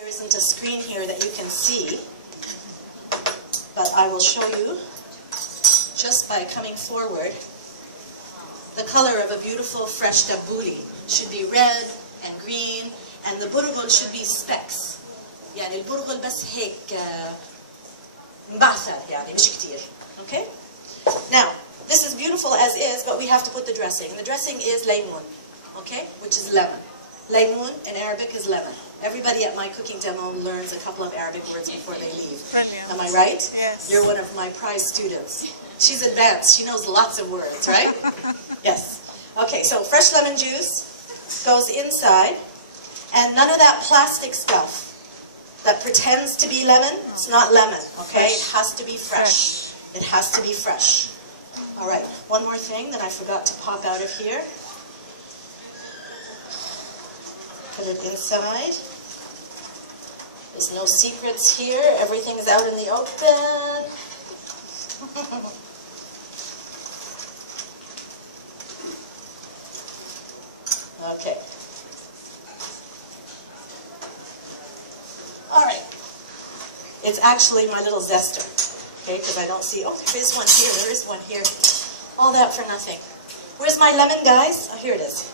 There isn't a screen here that you can see, but I will show you just by coming forward. The color of a beautiful fresh tabbouleh should be red and green, and the burghul should be specks. يعني البرغل بس هيك مبعثر يعني مش كتير. Okay? Now, this is beautiful as is, but we have to put the dressing. And the dressing is laymoun, okay? Which is lemon. Laymoun in Arabic is lemon. Everybody at my cooking demo learns a couple of Arabic words before they leave. Am I right? Yes. You're one of my prize students. She's advanced. She knows lots of words, right? Yes. Okay, so fresh lemon juice goes inside, and none of that plastic stuff that pretends to be lemon. It's not lemon, okay? It has to be fresh. It has to be fresh. All right, one more thing that I forgot to pop out of here. Put it inside. There's no secrets here. Everything is out in the open. Okay. All right. It's actually my little zester. Okay, because I don't see, oh, there is one here, there is one here. All that for nothing. Where's my lemon, guys? Oh, here it is.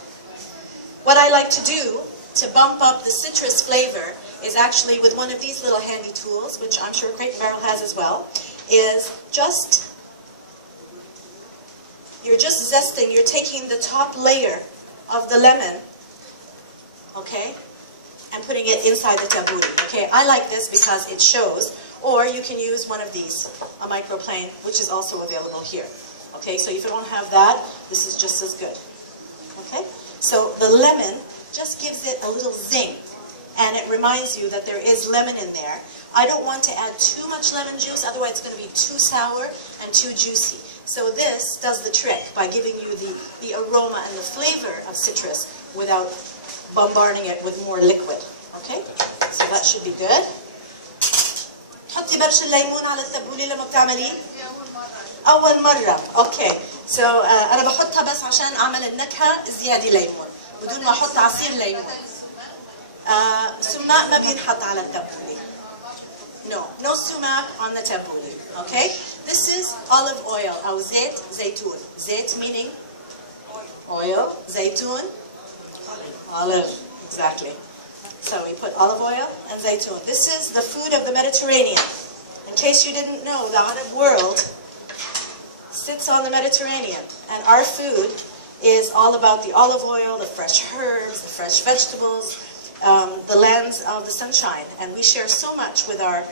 What I like to do to bump up the citrus flavor is actually with one of these little handy tools, which I'm sure Crate&Barrel has as well, is you're just zesting, you're taking the top layer of the lemon, okay, and putting it inside the tabbouleh. Okay, I like this because it shows. Or you can use one of these, a microplane, which is also available here. Okay, so if you don't have that, this is just as good. Okay, so the lemon just gives it a little zing, and it reminds you that there is lemon in there. I don't want to add too much lemon juice, otherwise it's going to be too sour and too juicy. So this does the trick by giving you the aroma and the flavor of citrus without bombarding it with more liquid. Okay, so that should be good. حطي برش الليمون على التبولة لما بتعمليه؟ أول مرة. أوكي. So أنا بحطها بس عشان أعمل النكهة زيادة ليمون بدون ما أحط عصير ليمون. سماق ما بينحط على التبولة. No sumac on the tabbouleh. Okay? This is olive oil أو زيت زيتون. زيت meaning oil. زيتون olive. Exactly. So we put olive oil and zaytun. This is the food of the Mediterranean. In case you didn't know, the Arab world sits on the Mediterranean. And our food is all about the olive oil, the fresh herbs, the fresh vegetables, the lands of the sunshine. And we share so much with our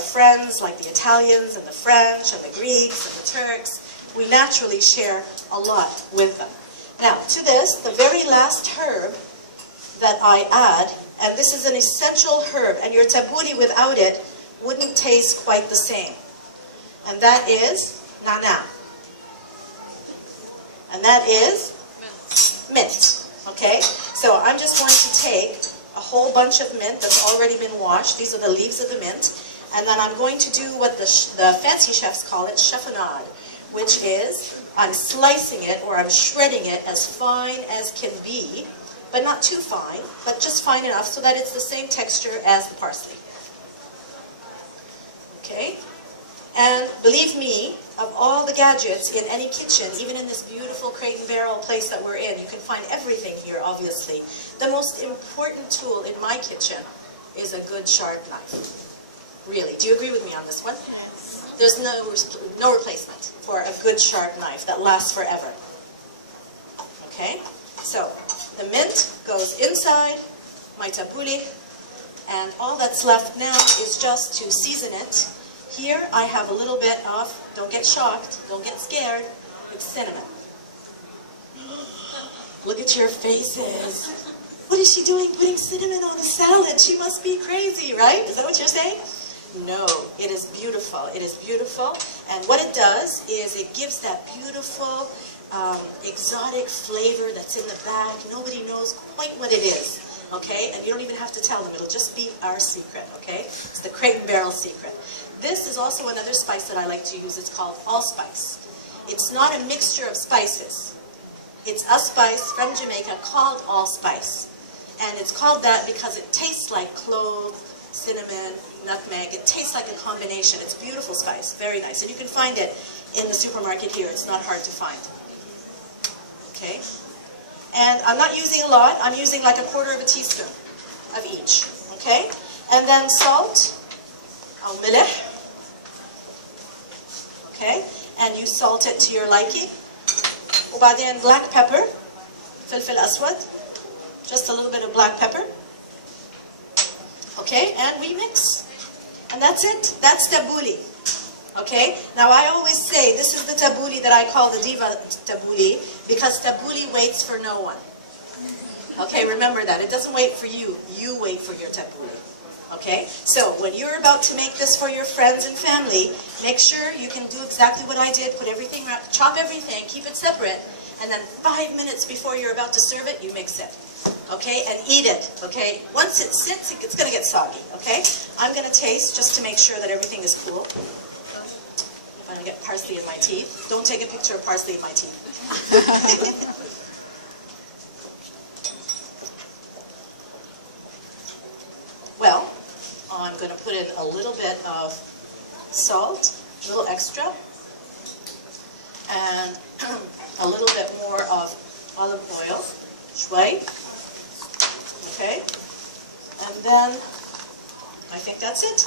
friends, like the Italians and the French and the Greeks and the Turks. We naturally share a lot with them. Now, to this, the very last herb that I add, and this is an essential herb, and your tabbouleh without it wouldn't taste quite the same. And that is na'na. And that is mint. Okay? So I'm just going to take a whole bunch of mint that's already been washed. These are the leaves of the mint. And then I'm going to do what the fancy chefs call it, chiffonade, which is I'm slicing it or I'm shredding it as fine as can be, but not too fine, but just fine enough so that it's the same texture as the parsley. Okay? And believe me, of all the gadgets in any kitchen, even in this beautiful Crate&Barrel place that we're in, you can find everything here, obviously. The most important tool in my kitchen is a good sharp knife. Really. Do you agree with me on this one? Yes. There's no replacement for a good sharp knife that lasts forever. Okay? So, the mint goes inside my tabbouleh, and all that's left now is just to season it. Here I have a little bit of, don't get shocked, don't get scared, it's cinnamon. Look at your faces. What is she doing putting cinnamon on a salad? She must be crazy, right? Is that what you're saying? No, it is beautiful. It is beautiful. And what it does is it gives that beautiful, exotic flavor that's in the back. Nobody knows quite what it is, okay? And you don't even have to tell them. It'll just be our secret, okay? It's the Crate&Barrel secret. This is also another spice that I like to use. It's called allspice. It's not a mixture of spices. It's a spice from Jamaica called allspice. And it's called that because it tastes like clove, cinnamon, nutmeg. It tastes like a combination. It's a beautiful spice, very nice. And you can find it in the supermarket here. It's not hard to find. Okay? And I'm not using a lot. I'm using like 1/4 teaspoon of each. Okay? And then salt, أو ملح. Okay? And you salt it to your liking. وبعدين black pepper, فلفل أسود. Just a little bit of black pepper. Okay? And we mix. And that's it. That's tabbouleh. Okay? Now I always say this is the tabbouleh that I call the diva tabbouleh because tabbouleh waits for no one. Okay? Remember that. It doesn't wait for you. You wait for your tabbouleh. Okay? So when you're about to make this for your friends and family, make sure you can do exactly what I did. Put everything, chop everything, keep it separate, and then 5 minutes before you're about to serve it, you mix it. Okay? And eat it. Okay? Once it sits, it's going to get soggy. Okay? I'm going to taste just to make sure that everything is cool. I'm going to get parsley in my teeth. Don't take a picture of parsley in my teeth. Well, I'm going to put in a little bit of salt, a little extra, and a little bit more of olive oil, شوي. Okay, and then I think that's it.